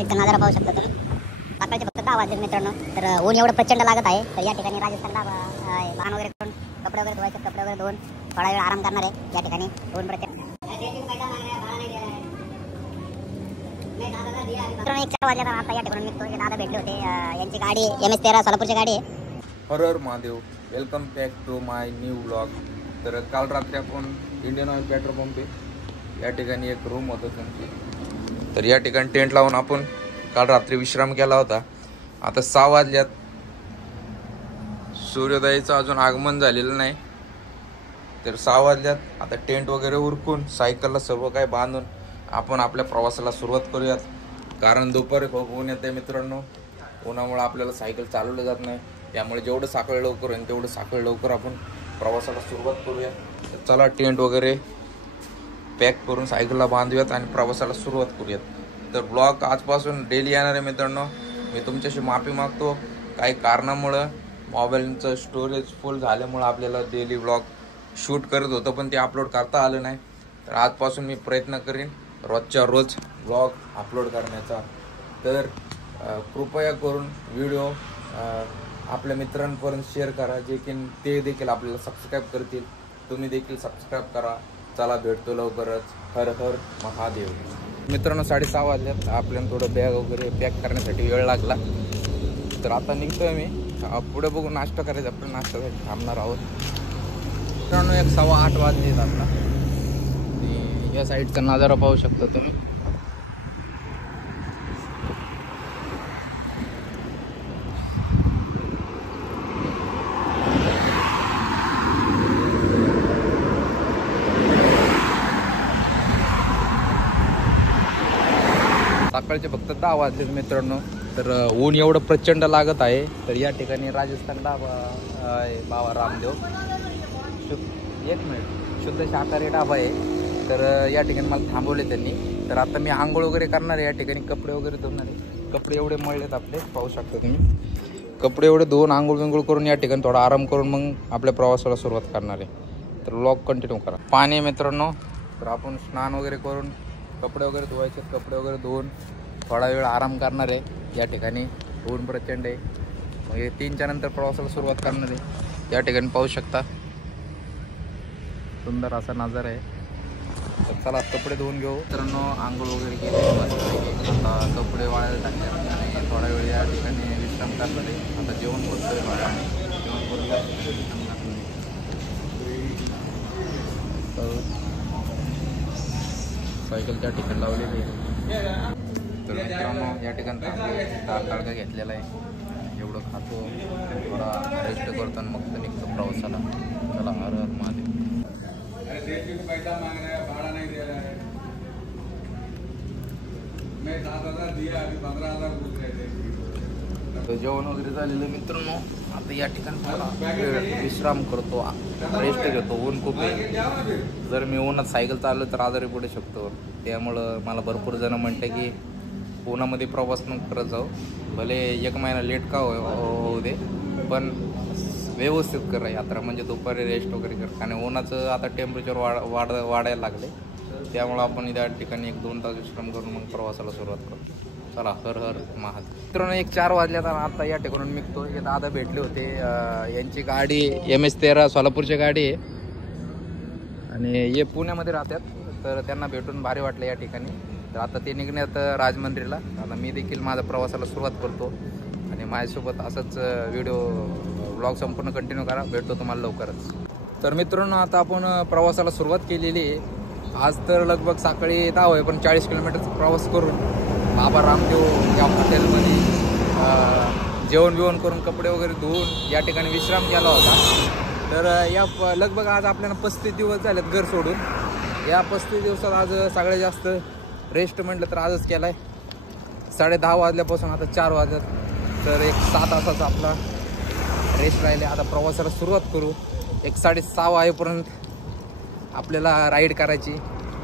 साईडचा नजारा पाहू शकता तुम्ही। सकाळचे फक्त 10 वाजले मित्रांनो। तर ऊन एवढं प्रचंड लागत आहे। तर या ठिकाणी राजस्थान वाहन वगैरे करून कपडे वगैरे धुवायचे, कपडे वगैरे धुवून थोडा वेळ आराम करणार आहे या ठिकाणी। ऊन प्रचंड मित्रांनो 4 वाजल्याचा आता या ठिकाणी निघतो। हे दादा भेटले होते, यांची गाडी MS13 सोलापूरची गाडी आहे। Har Har Mahadev, welcome back to my new vlog. तर काल रात्री आपण इंडियन ऑइल पेट्रोल पंप आहे या ठिकाणी एक रूम होतं त्यांची। तर या ठिकाणी टेंट लावून आपण काल रात्री विश्राम केला होता। आता 6 वाजल्यात, सूर्योदयाचं अजून आगमन झालेलं नाही। तर 6 वाजल्यात आता टेंट वगैरे उरकून सायकलला सर्व काही बांधून आपण आपल्या प्रवासाला सुरुवात करूयात। कारण दुपारी खूप ऊन येते मित्रांनो, उन्हामुळे आपल्याला सायकल चालवलं जात नाही। त्यामुळे जेवढं साखळ लवकर होईल तेवढं साखळ लवकर आपण प्रवासाला सुरुवात करूया। तर चला टेंट वगैरे पॅक करून सायकलला बांधूयात आणि प्रवासाला सुरुवात करूयात। तर ब्लॉग आजपासून डेली येणार आहे मित्रांनो। मी तुमच्याशी माफी मागतो, काही कारणामुळं मोबाईलचं स्टोरेज फुल झाल्यामुळं आपल्याला डेली ब्लॉग शूट करत होतं पण ते अपलोड करता आलं नाही। तर आजपासून मी प्रयत्न करीन रोजच्या रोज ब्लॉग अपलोड करण्याचा। तर कृपया करून व्हिडिओ आपल्या मित्रांपर्यंत शेअर करा, जे की ते देखील आपल्याला सबस्क्राईब करतील। तुम्ही देखील सबस्क्राईब करा। चला भेटतो लवकरच। हर हर महादेव। मित्रांनो 6:30 वाजल्यात, आपल्याला थोडं बॅग वगैरे पॅक करण्यासाठी वेळ लागला। तर आता निघतोय मी, पुढे बघू नाश्ता करायचा, आपण नाश्त्यासाठी थांबणार आहोत। मित्रांनो 7:15 वाजले आता। या साईडचा नजारा पाहू शकता तुम्ही। सकाळचे फक्त 10 वाजले मित्रांनो। तर ऊन एवढं प्रचंड लागत आहे। तर या ठिकाणी राजस्थान ढाबा आहे, बाबा रामदेव शुद्ध शाकाहारी ढाबा आहे। तर या ठिकाणी मला थांबवले त्यांनी। तर आता मी आंघोळ वगैरे करणार आहे, या ठिकाणी कपडे वगैरे धुवणार आहे। कपडे एवढे मळलेत आपले, पाहू शकता तुम्ही। कपडे एवढे धुवून आंघोळ विंघोळ करून या ठिकाणी थोडा आराम करून मग आपल्या प्रवासाला सुरुवात करणार आहे। तर व्लॉग कंटिन्यू करा। पाणी आहे मित्रांनो। तर आपण स्नान वगैरे करून कपडे वगैरे धुवायचे, कपडे वगैरे धुवून थोडा वेळ आराम करणार आहे या ठिकाणी। ऊन प्रचंड आहे, मग 3च्या नंतर प्रवासाला सुरुवात करणार आहे। या ठिकाणी पाहू शकता सुंदर असा नजारा आहे। तर चला कपडे धुवून घेऊ मित्रांनो। आंघोळ वगैरे केले मस्त। आता कपडे वाळायला टाकले आणि थोडा वेळ या ठिकाणी विश्राम करणार आहे। आता जेवण करतोय, जेवण करूया। सायकल त्या ठिकाणी लावलेली आहे। तर मित्रांनो या ठिकाणी तडका घेतलेला आहे, एवढं खातो, थोडा रेस्ट करतो आणि मग निघतो प्रवासाला। चला हर हर महादेव। जेवण वगैरे झालेलं मित्रांनो। आता या ठिकाणी थोडा वेळ विश्राम करतो, रेस्ट घेतो। ऊन खूप आहे, जर मी उन्हात सायकल चाललो तर आजारी पडू शकतो। त्यामुळं मला भरपूर जण म्हणते की उन्हामध्ये प्रवास न करत जाऊ, भले 1 महिना लेट का होऊ दे, पण व्यवस्थित करा यात्रा, म्हणजे दुपारी रेस्ट वगैरे कर। आणि उन्हाचं आता टेम्परेचर वाढायला लागले, त्यामुळं आपण त्या ठिकाणी 1-2 तास विश्राम करून मग प्रवासाला सुरुवात करतो। चला हर हर महादेव। मित्रांनो 4 वाजल्यात आता या ठिकाणून निघतो। हे दादा भेटले होते, यांची गाडी MS13 सोलापूरची गाडी आहे आणि हे पुण्यामध्ये राहतात। तर त्यांना भेटून भारी वाटलं या ठिकाणी। तर आता ते निघण्यात राजमंदिरला। आता मी देखील माझ्या प्रवासाला सुरुवात करतो आणि माझ्यासोबत असंच व्हिडिओ ब्लॉग संपूर्ण कंटिन्यू करा। भेटतो तुम्हाला लवकरच। तर मित्रांनो आता आपण प्रवासाला सुरुवात केलेली आहे। आज तर लगभग सकाळी 10 आहे, पण 40 किलोमीटरचा प्रवास करून बाबा रामदेव या हॉटेलमध्ये जेवण बिवण करून कपडे वगैरे धुवून या ठिकाणी विश्राम केला होता। तर या लगभग आज आपल्याला 35 दिवस झालेत घर सोडून। या 35 दिवसात आज सगळ्यात जास्त रेस्ट म्हटलं तर आजच केला आहे। 10:30 वाजल्यापासून आता 4 वाजल्यात, तर 6 तासाचा आपला रेस्ट राहिले। आता प्रवासाला सुरुवात करू। 6:30 वाजेपर्यंत आपल्याला राईड करायची।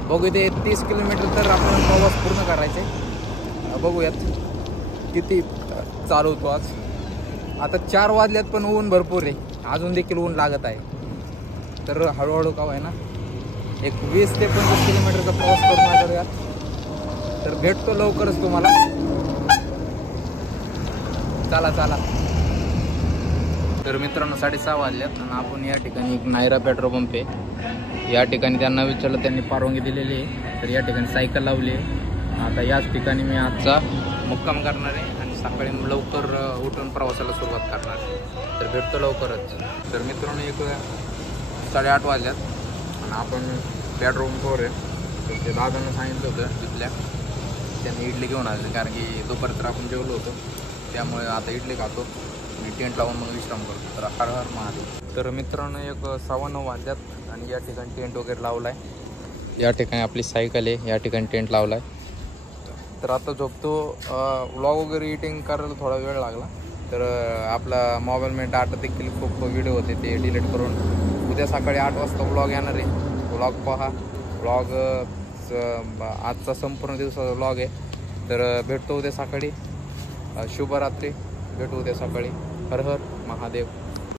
बघू ते 30 किलोमीटर तर आपल्याला प्रवास पूर्ण करायचे। बघूयात किती चालवतो आज। आता 4 वाजल्यात पण ऊन भरपूर आहे, अजून देखील ऊन लागत आहे। तर हळूहळू का आहे ना 20 ते 25 किलोमीटरचा प्रवास करून करूयात। तर भेटतो लवकरच तुम्हाला। चला चला. तर मित्रांनो 6:30 वाजल्यात आणि आपण या ठिकाणी एक नायरा पेट्रोल पंप आहे. या ठिकाणी त्यांना विचारलं, त्यांनी परवानगी दिलेली आहे. तर या ठिकाणी सायकल लावली आहे. आता याच ठिकाणी मी आजचा मुक्काम करणार आहे आणि सकाळी लवकर उठून प्रवासाला सुरुवात करणार आहे. तर भेटतो लवकरच. तर मित्रांनो एक 8:30 वाजल्यात आणि आपण पेट्रोल पंपवर आहे. तर ते दादांना सांगितलं होतं तिथल्या, त्यांनी इडली घेऊन आले, कारण की दुपारी तर आपण जेवलो होतो. त्यामुळे आता इडली खातो आणि टेंट लावून मग विश्राम करतो. तर हर हर महादेव. तर मित्रांनो एक 9:15 वाजल्यात आणि या ठिकाणी टेंट वगैरे लावला आहे. या ठिकाणी आपली सायकल आहे, या ठिकाणी टेंट लावला आहे. तर आता झोपतो. व्लॉग वगैरे एडिटिंग करायला थोडा वेळ लागला. तर आपला मोबाईलमध्ये डाटा देखील खूप व्हिडिओ होते, ते डिलीट करून उद्या सकाळी 8 वाजता व्लॉग येणार आहे. व्लॉग पहा. व्लॉग आजचा संपूर्ण दिवसाचा व्लॉग आहे. तर भेटतो उद्या सकाळी. शुभरात्री. भेटू उद्या सकाळी. हर हर महादेव.